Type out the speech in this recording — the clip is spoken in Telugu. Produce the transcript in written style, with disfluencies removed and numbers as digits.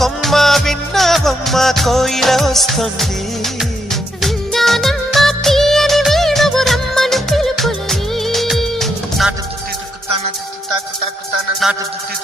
కొమ్మ విన్నావమ్మ కోయిల వస్తుంది. విన్నానమ్మ తీయని వేణువు రమ్మను పిలుపులని. నాటు దుత్తి దుక్కుతాన దుత్తి తాకు తాకుతాన నాటు దుత్తి